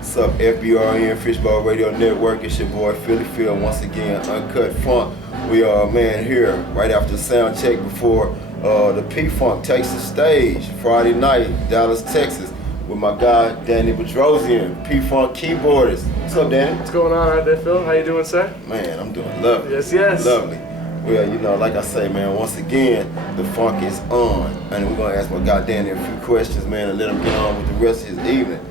What's up, FBRN, Fishbowl Radio Network? It's your boy Philly Phil once again, Uncut Funk. We are, man, here right after sound check before the P-Funk takes the stage Friday night, Dallas, Texas, with my guy Danny Bedrosian, P-Funk Keyboardist. What's up, Danny? What's going on out there, Phil? How you doing, sir? Man, I'm doing lovely. Yes, yes. Lovely. Well, you know, like I say, man, once again, the funk is on. And we're going to ask my guy Danny a few questions, man, and let him get on with the rest of his evening.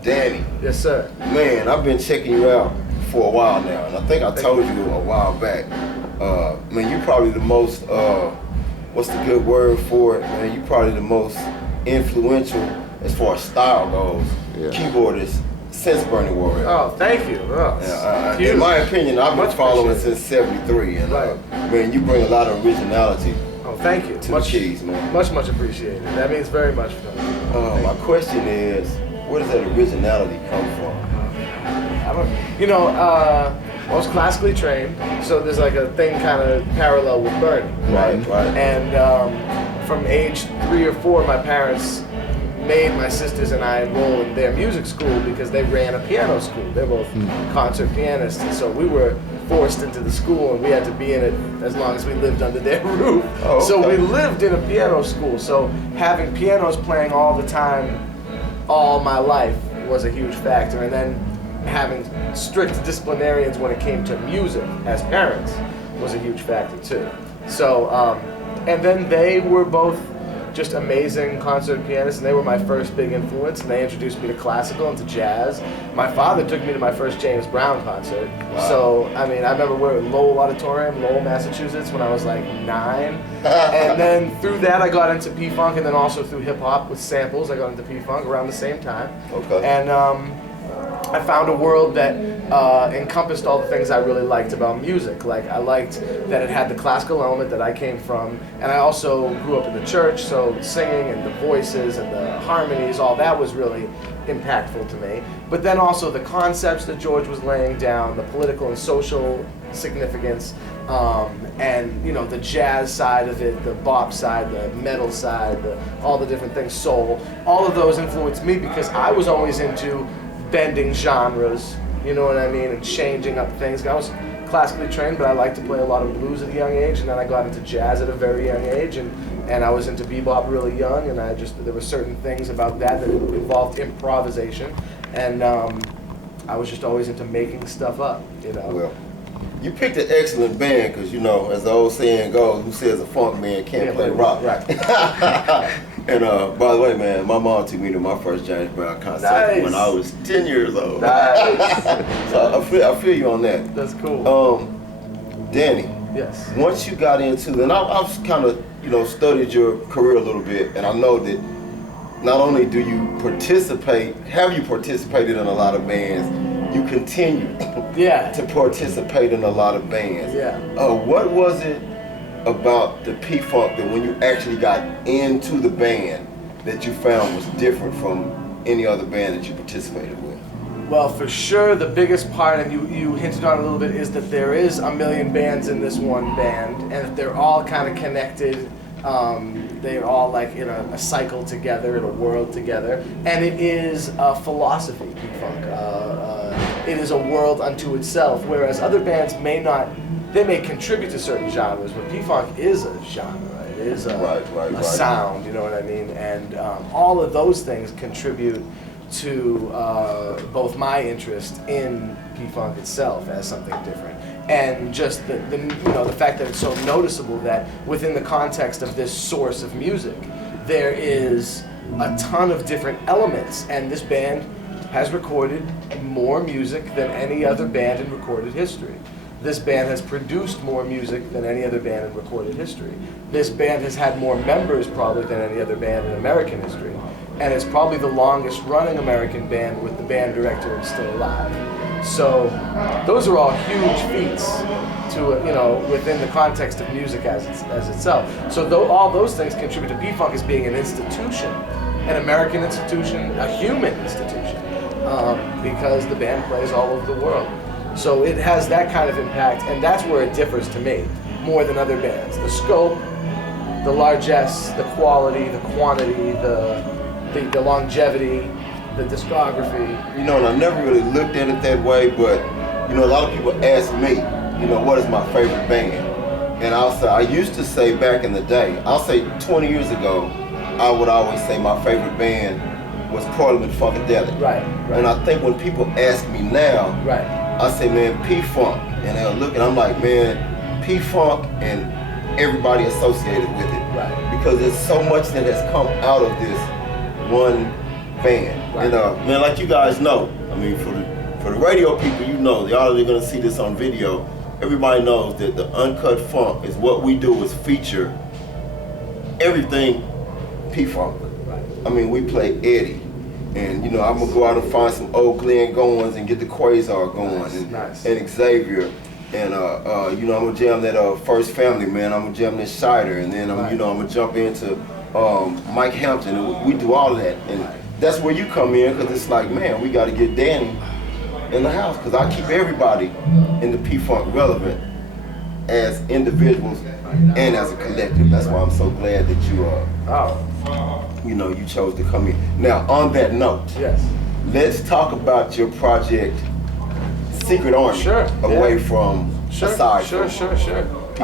Danny. Yes, sir. Man, I've been checking you out for a while now, and I think I told you a while back. Man, you probably the most, what's the good word for it, man? You probably the most influential as far as style goes, keyboardist since Bernie Warrior. Oh, thank you. In my opinion, I've been following since '73, and man, you bring a lot of originality. Oh, thank you. To the keys, man. Much appreciated. That means very much, Phil. My question is, where does that originality come from? I was classically trained, so there's like a thing kind of parallel with Bernie. Right. And from age 3 or 4, my parents made my sisters and I enroll in their music school because they ran a piano school. They're both concert pianists, and so we were forced into the school, and we had to be in it as long as we lived under their roof. Oh, okay. So we lived in a piano school, so having pianos playing all the time, all my life, was a huge factor. And then having strict disciplinarians when it came to music as parents was a huge factor too. So, and then they were both just amazing concert pianists, and they were my first big influence, and they introduced me to classical and to jazz. My father took me to my first James Brown concert. Wow. So, I mean, I remember we were at Lowell Auditorium, Lowell, Massachusetts, when I was like 9. And then through that, I got into P-Funk, and then also through hip-hop with samples, I got into P-Funk around the same time. Okay. And I found a world that encompassed all the things I really liked about music. Like, I liked that it had the classical element that I came from, and I also grew up in the church, so singing and the voices and the harmonies, all that was really impactful to me. But then also the concepts that George was laying down, the political and social significance, and you know, the jazz side of it, the bop side, the metal side, all the different things, soul, all of those influenced me because I was always into bending genres, you know what I mean, and changing up things. I was classically trained, but I liked to play a lot of blues at a young age, and then I got into jazz at a very young age, and I was into bebop really young, and there were certain things about that involved improvisation, and I was just always into making stuff up, you know. Well, you picked an excellent band because, you know, as the old saying goes, who says a funk man can't play rock? Right. And by the way, man, my mom took me to my first James Brown concert when I was 10 years old. Nice. So I feel you on that. That's cool. Danny. Yes. Once you got into, and I've kind of, you know, studied your career a little bit, and I know that not only do you have you participated in a lot of bands, you continue to participate in a lot of bands. Yeah. What was it about the P-Funk that when you actually got into the band that you found was different from any other band that you participated with? Well, for sure, the biggest part, and you hinted on it a little bit, is that there is a million bands in this one band, and that they're all kind of connected. They're all like in a cycle together, in a world together, and it is a philosophy, P-Funk. It is a world unto itself, whereas other bands they may contribute to certain genres, but P-Funk is a genre. It is a sound, you know what I mean? And all of those things contribute to both my interest in P-Funk itself as something different, and just the fact that it's so noticeable that within the context of this source of music, there is a ton of different elements, and this band has recorded more music than any other band in recorded history. This band has produced more music than any other band in recorded history. This band has had more members probably than any other band in American history. And it's probably the longest running American band with the band director still alive. So those are all huge feats to, you know, within the context of music as itself. So all those things contribute to P-Funk as being an institution, an American institution, a human institution, because the band plays all over the world. So it has that kind of impact, and that's where it differs to me more than other bands. The scope, the largesse, the quality, the quantity, the longevity, the discography. You know, and I never really looked at it that way, but you know, a lot of people ask me, you know, what is my favorite band? And I used to say back in the day, I'll say 20 years ago, I would always say my favorite band was Parliament Funkadelic. Right. And I think when people ask me now, right. I say, man, P-Funk. And they'll look and I'm like, man, P-Funk and everybody associated with it. Right. Because there's so much that has come out of this one band. Right. And man, like you guys know, I mean, for the radio people, you know, y'all are gonna see this on video. Everybody knows that the Uncut Funk is what we do is feature everything P-Funk. Right. I mean, we play Eddie. And you know, I'm gonna go out and find some old Glenn Goins and get the Quasar going, and Xavier, and you know, I'm gonna jam that First Family, man. I'm gonna jam this Scheider, and then you know, I'm gonna jump into Mike Hampton, and we do all of that, and that's where you come in, because it's like, man, we got to get Danny in the house, because I keep everybody in the P-Funk relevant as individuals and as a collective. That's why I'm so glad that you know, you chose to come in. Now, on that note, yes, let's talk about your project, Secret Army. Sure. Away from aside from P-Funk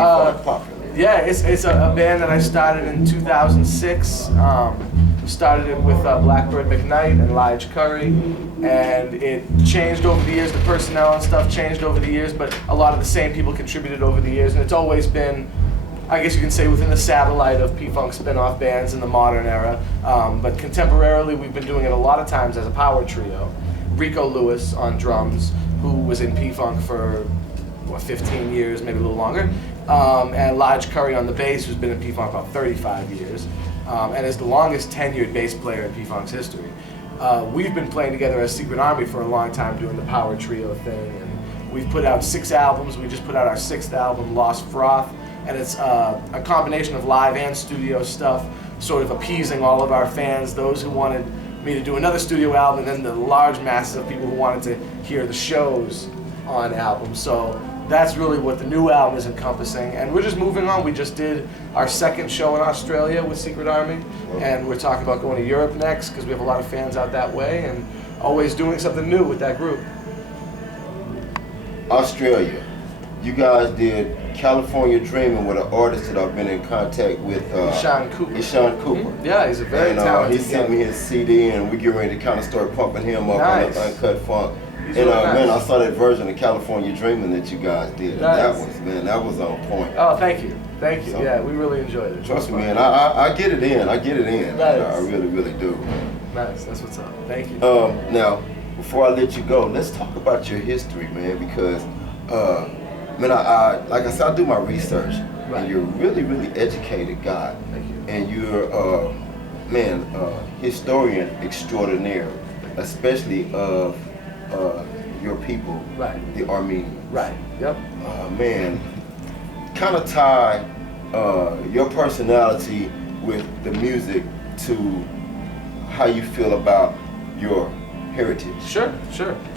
popular. Yeah, it's a band that I started in 2006. Started it with Blackbird McKnight and Lige Curry, and it changed over the years. The personnel and stuff changed over the years, but a lot of the same people contributed over the years, and it's always been, I guess you can say, within the satellite of P-Funk spin-off bands in the modern era. But contemporarily, we've been doing it a lot of times as a power trio. Rico Lewis on drums, who was in P-Funk for 15 years, maybe a little longer, and Lige Curry on the bass, who's been in P-Funk about 35 years, and is the longest tenured bass player in P-Funk's history. We've been playing together as Secret Army for a long time, doing the power trio thing, and we've put out 6 albums. We just put out our 6th album, Lost Froth, and it's a combination of live and studio stuff, sort of appeasing all of our fans, those who wanted me to do another studio album, and then the large masses of people who wanted to hear the shows on albums. So that's really what the new album is encompassing, and we're just moving on. We just did our 2nd show in Australia with Secret Army, and we're talking about going to Europe next, because we have a lot of fans out that way, and always doing something new with that group. Australia, you guys did California Dreaming with an artist that I've been in contact with. Sean Cooper. Sean Cooper. Mm-hmm. Yeah, he's a very talented he sent me his CD, and we get ready to kind of start pumping him up on the Uncut Funk. He's and really nice. man, I saw that version of California Dreaming that you guys did. Nice. That was on point. Oh, thank you. Thank you. So, yeah, we really enjoyed it. Trust me, man. I get it in. I get it in. Nice. I really, really do. Nice. That's what's up. Thank you. Now, before I let you go, let's talk about your history, man, because man, I like I said, I do my research, and you're a really, really educated guy. Thank you. And you're, man, historian extraordinaire, especially of your people, the Armenians. Right. Yep. Man, kind of tie your personality with the music to how you feel about your heritage. Sure.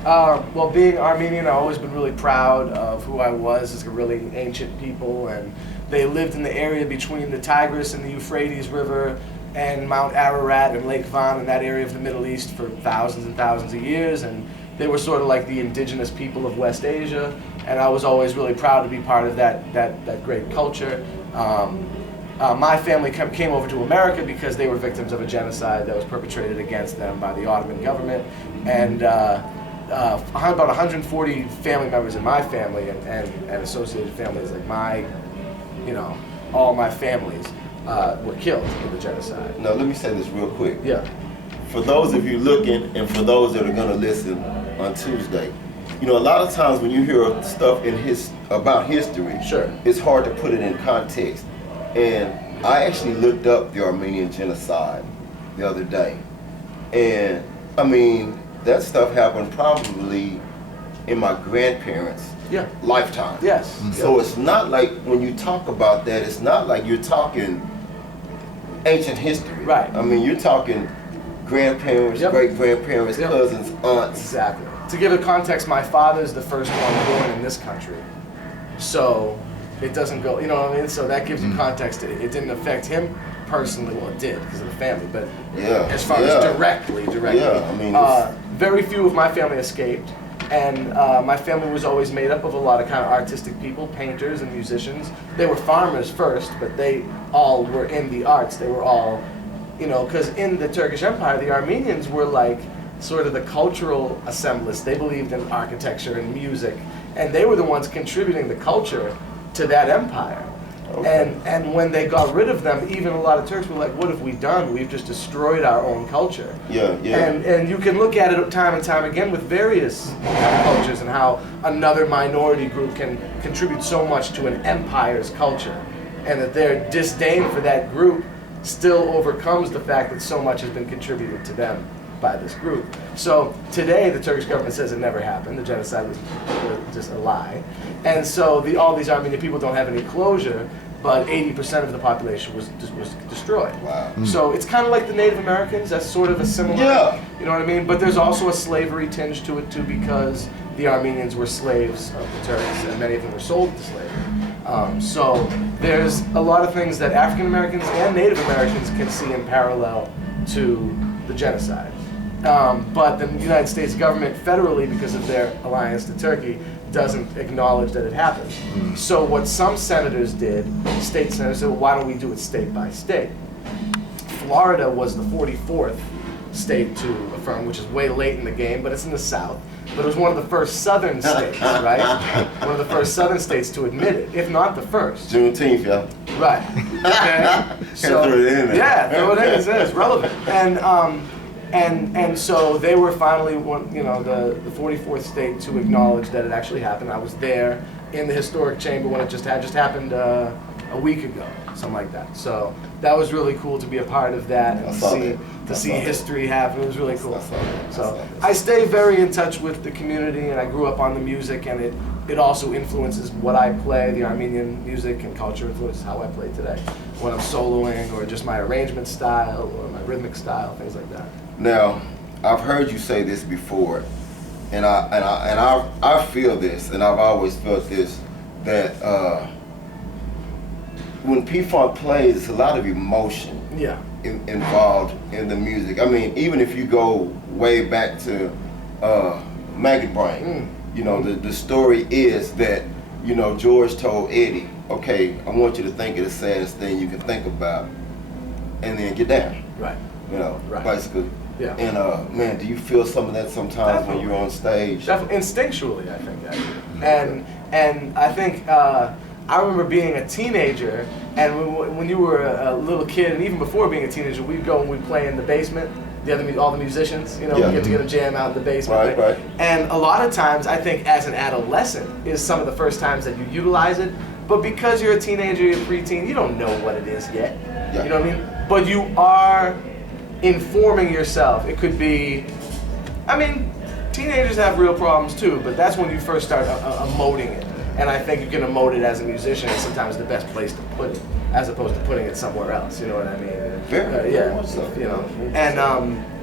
Well, being Armenian, I've always been really proud of who I was as a really ancient people, and they lived in the area between the Tigris and the Euphrates River and Mount Ararat and Lake Van, in that area of the Middle East, for thousands and thousands of years, and they were sort of like the indigenous people of West Asia, and I was always really proud to be part of that great culture. My family came over to America because they were victims of a genocide that was perpetrated against them by the Ottoman government, and about 140 family members in my family and associated families, like all my families were killed in the genocide. Now, let me say this real quick. Yeah. For those of you looking, and for those that are going to listen on Tuesday, a lot of times when you hear stuff about history, sure, it's hard to put it in context. And I actually looked up the Armenian genocide the other day. And I mean, that stuff happened probably in my grandparents' lifetime. Yes. So it's not like when you talk about that, it's not like you're talking ancient history. Right. I mean, you're talking grandparents, great-grandparents, cousins, aunts. Exactly. To give it context, my father's the first one born in this country. So it doesn't go, you know what I mean? So that gives you context. It didn't affect him personally, well, it did because of the family, but Yeah, as far yeah. as directly, Yeah, I mean, it's- very few of my family escaped, and my family was always made up of a lot of kind of artistic people, painters and musicians. They were farmers first, but they all were in the arts. They were all, you know, because in the Turkish Empire, the Armenians were like sort of the cultural assemblage. They believed in architecture and music, and they were the ones contributing the culture to that empire. Okay. And when they got rid of them, even a lot of Turks were like, what have we done? We've just destroyed our own culture. Yeah, yeah. And you can look at it time and time again with various cultures and how another minority group can contribute so much to an empire's culture, and that their disdain for that group still overcomes the fact that so much has been contributed to them by this group. So today the Turkish government says it never happened. The genocide was just a lie. And so all these Armenian people don't have any closure, but 80% of the population was destroyed. Wow. So it's kind of like the Native Americans. That's sort of a similar, Yeah. you know what I mean? But there's also a slavery tinge to it too, because the Armenians were slaves of the Turks, and many of them were sold to slavery. So there's a lot of things that African Americans and Native Americans can see in parallel to the genocide. But the United States government federally, because of their alliance to Turkey, doesn't acknowledge that it happened. So what some senators did, state senators said, well, why don't we do it state by state? Florida was the 44th state to affirm, which is way late in the game, but it's in the South. But it was one of the first southern states, right? One of the first southern states to admit it, if not the first. Juneteenth, yeah. Right. Okay. Throw it in there. Yeah, throw it in. It's relevant. And so they were finally the 44th state to acknowledge that it actually happened. I was there in the historic chamber when it just happened a week ago, something like that. So that was really cool to be a part of that and to see history happen. It was really cool. So I stay very in touch with the community, and I grew up on the music, and it also influences what I play. The Armenian music and culture influences how I play today, when I'm soloing, or just my arrangement style or my rhythmic style, things like that. Now, I've heard you say this before, and I feel this, and I've always felt this, that when P-Funk plays, it's a lot of emotion involved in the music. I mean, even if you go way back to Maggot Brain, you know, the story is that, you know, George told Eddie, okay, I want you to think of the saddest thing you can think about, and then get down. Right. You know, Right. basically. Yeah. And man, do you feel some of that sometimes when you're on stage? Definitely, instinctually, I think, actually. And I think I remember being a teenager, and when you were a little kid, and even before being a teenager, we'd go and we'd play in the basement. All the musicians, you know, we get to get a jam out in the basement. Right. And a lot of times, I think, as an adolescent, is some of the first times that you utilize it. But because you're a teenager, you're a preteen, you don't know what it is yet. Yeah. You know what I mean? But you are informing yourself. It could be, I mean, teenagers have real problems too, but that's when you first start emoting it. And I think you can emote it as a musician, is sometimes the best place to put it, as opposed to putting it somewhere else. You know what I mean? Very much so. You know,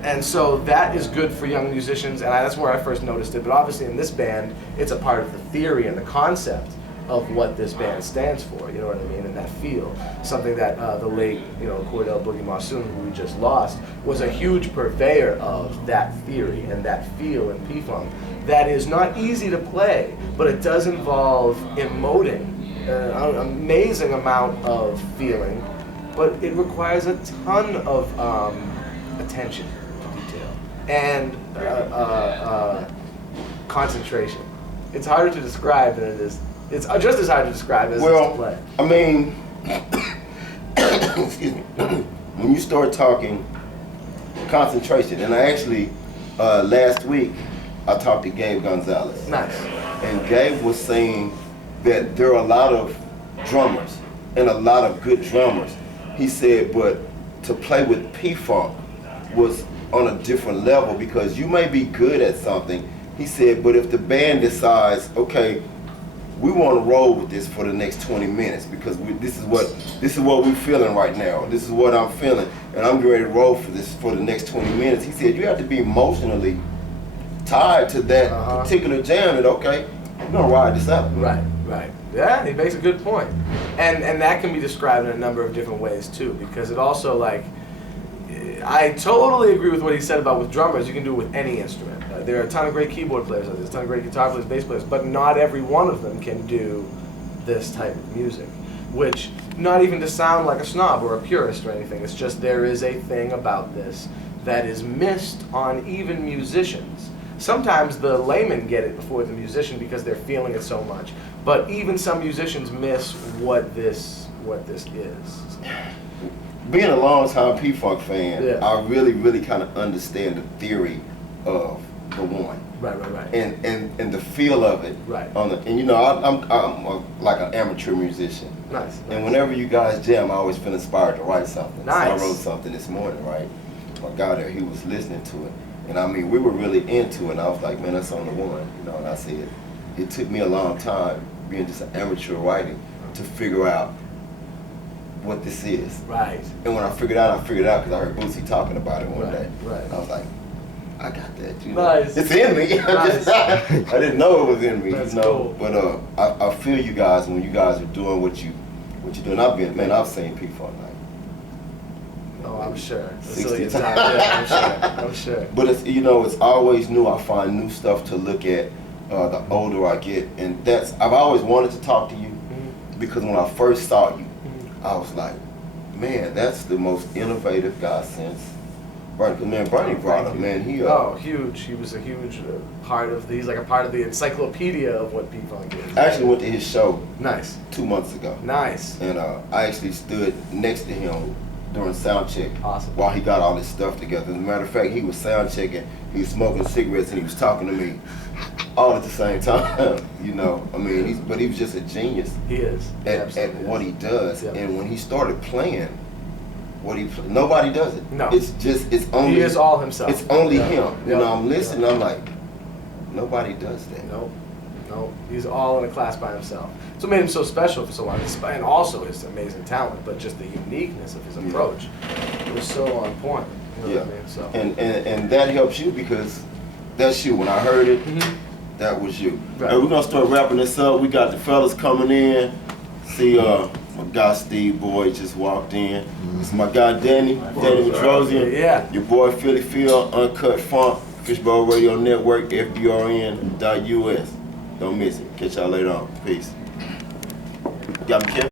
and so that is good for young musicians, and that's where I first noticed it. But obviously in this band, it's a part of the theory and the concept of what this band stands for, you know what I mean, and that feel. Something that the late, you know, Cordell Boogie Marsoon, who we just lost, was a huge purveyor of that theory and that feel in P-Funk. That is not easy to play, but it does involve emoting an amazing amount of feeling, but it requires a ton of attention to detail and concentration. It's harder to describe than it is. It's just as hard to describe as it is to play. I mean, excuse me. When you start talking concentration, and I actually last week I talked to Gabe Gonzalez. Nice. And Gabe was saying that there are a lot of drummers and a lot of good drummers. He said, but to play with P-Funk was on a different level, because you may be good at something. He said, but if the band decides, okay, we want to roll with this for the next 20 minutes because this is what we're feeling right now. This is what I'm feeling, and I'm ready to roll for this for the next 20 minutes. He said you have to be emotionally tied to that particular jam. That okay, we're gonna ride this out. Right. Right. Yeah, he makes a good point. And that can be described in a number of different ways too, because it also like, I totally agree with what he said about with drummers, you can do it with any instrument. There are a ton of great keyboard players, there's a ton of great guitar players, bass players, but not every one of them can do this type of music. Which, not even to sound like a snob or a purist or anything, it's just there is a thing about this that is missed on even musicians. Sometimes the laymen get it before the musician because they're feeling it so much. But even some musicians miss what this is. Being a long-time P-Funk fan, Yeah. I really kind of understand the theory of the one. Right. And the feel of it. Right. And you know, I'm like an amateur musician. Nice. And whenever you guys jam, I always feel inspired to write something. Nice. So I wrote something this morning, right? My guy there, he was listening to it. And I mean, we were really into it. And I was like, man, that's on the one. You know, and I said, it took me a long time, being just an amateur writing, to figure out what this is. Right. And when I figured out because I heard Bootsy talking about it one day. Right. And I was like, I got that. You know? Nice. It's in me. Nice. I didn't know it was in me. That's you know. cool. But I feel you guys when you guys are doing what you're doing. I've seen P-Funk like. Oh, I'm sure. 60 times. Yeah, I'm sure. But it's, you know, it's always new. I find new stuff to look at the older I get, and I've always wanted to talk to you because when I first saw you, I was like, man, that's the most innovative guy since Bernie. Man, Bernie brought him. Man, he huge. He was a huge part of he's like a part of the encyclopedia of what P-Funk is. I actually went to his show. Nice. 2 months ago. Nice. And I actually stood next to him during sound check. Awesome. While he got all this stuff together. As a matter of fact, he was sound checking, he was smoking cigarettes, and he was talking to me all at the same time. You know, I mean, but he was just a genius. He is. At what he does. Yep. And when he started playing, nobody does it. No. It's only. He is all himself. It's only Yeah. him. You Yep. know, I'm listening. I'm like, nobody does that. Nope. He's all in a class by himself. That's what made him so special for so long, and also his amazing talent, but just the uniqueness of his approach. It was so on point. You know Yeah. what I mean? So. And that helps you because that's you. When I heard it, that was you. Right. Hey, we're gonna start wrapping this up. We got the fellas coming in. See, my guy Steve Boyd just walked in. It's my guy Danny Bedrosian. Yeah. Your boy Philly Phil, Uncut Funk, Fishbowl Radio Network, FBRN.US. Don't miss it. Catch y'all later on. Peace. Got me, Kevin?